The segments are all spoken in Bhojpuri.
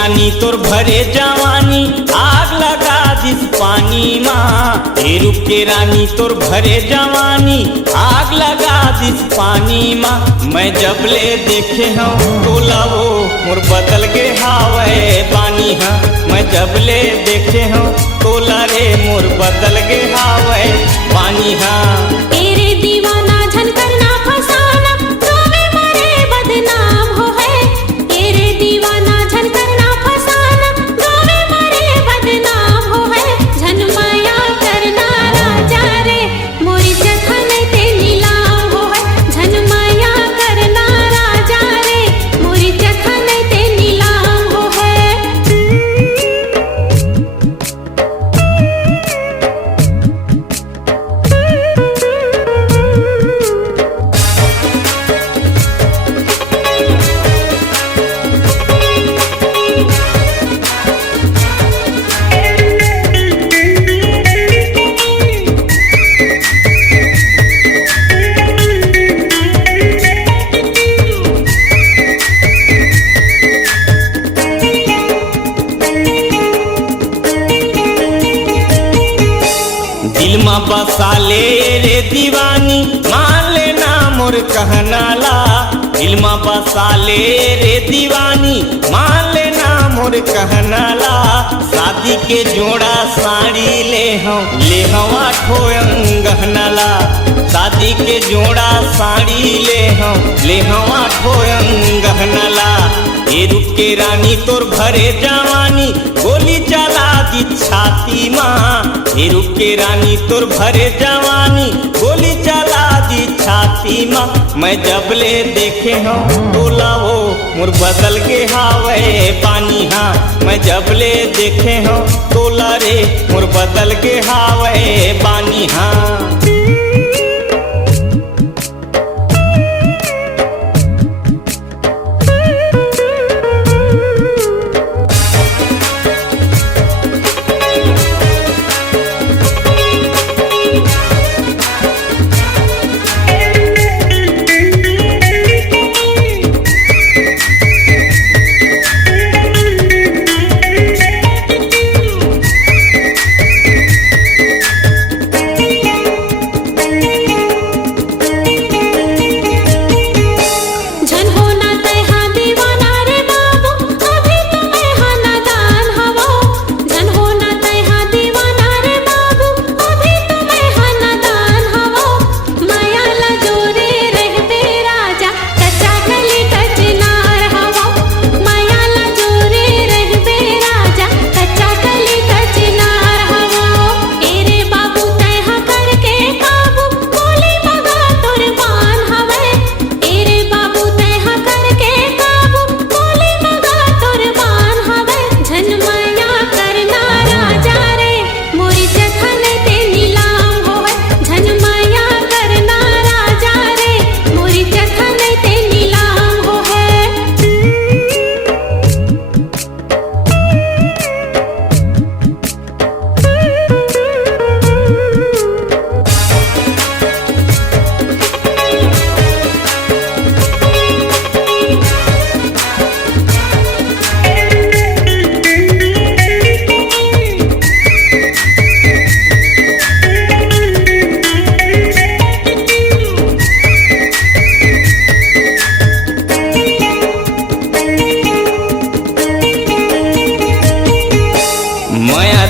रानी तोर भरे जवानी आग लगा दिस पानी माँ। हे रूप के रानी तोर भरे जवानी आग लगा दिस पानी माँ। मैं जब ले देखे हूँ तोला वो मोर बदल के हावे पानी हाँ। मैं जब ले देखे हूँ तोला रे मोर बदल के हावे पानी हाँ। तेरे दीवाना झन करना फसाना रोवे मरे बदनाम हो है। तेरे दीवाना झन करना फसाना रोवे मरे बदनाम हो है। झन माया करना राजा रे मोरी जखन ते नीलाम हो है। झन माया करना राजा रे मोरी जखन ते नीलाम हो है। दिल में बसा ले रे दीवानी मान लेना मोर कहना ला। दिल में बसा ले रे दीवानी मान लेना मोर कहना ला। शादी के जोड़ा साड़ी ले हम आठो गहना ला। शादी के जोड़ा साड़ी ले हम आठो गहना ला। हे रूप के रानी तोर भरे जवानी गोली चला दी छाती माँ। हे रूप के रानी तोर भरे जवानी गोली चला दी छाती माँ। मैं जब ले देखे हूँ तोला वो मोर बदल के हावे पानी हाँ। मैं जब ले देखे हूँ तोला रे मोर बदल के हावे पानी हाँ।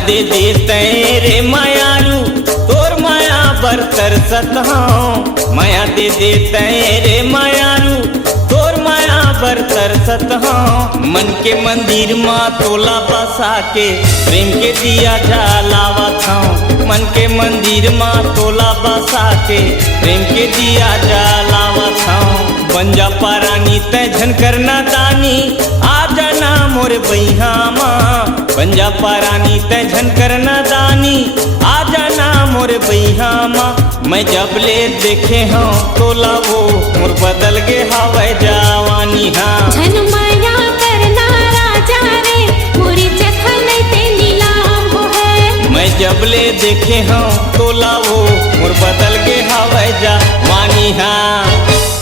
दे देते रे मायारू तोर माया बरतर सतहाँ। माया दे देते रे मायारू तोर माया बरतर सतहाँ। मन के मंदिर माँ तोला बसा के प्रेम के दिया जलावत हूँ। मन के मंदिर माँ तोला बसा के प्रेम के दिया जलावत हूँ। बन जा पारानी तै झन करना दानी आ जाना मोर बैहा माँ। बन जा पारानी तै झन करना दानी आ जाना मोर बैहा माँ। मैं जब ले देखे हूँ तोला वो मोर बदल के हावे जवानी हाँ। झन माया करना राजा रे मोरी जखन ते नीलाम हो है। मैं जब ले देखे हूँ तोला वो मोर बदल के हावे जवानी हाँ।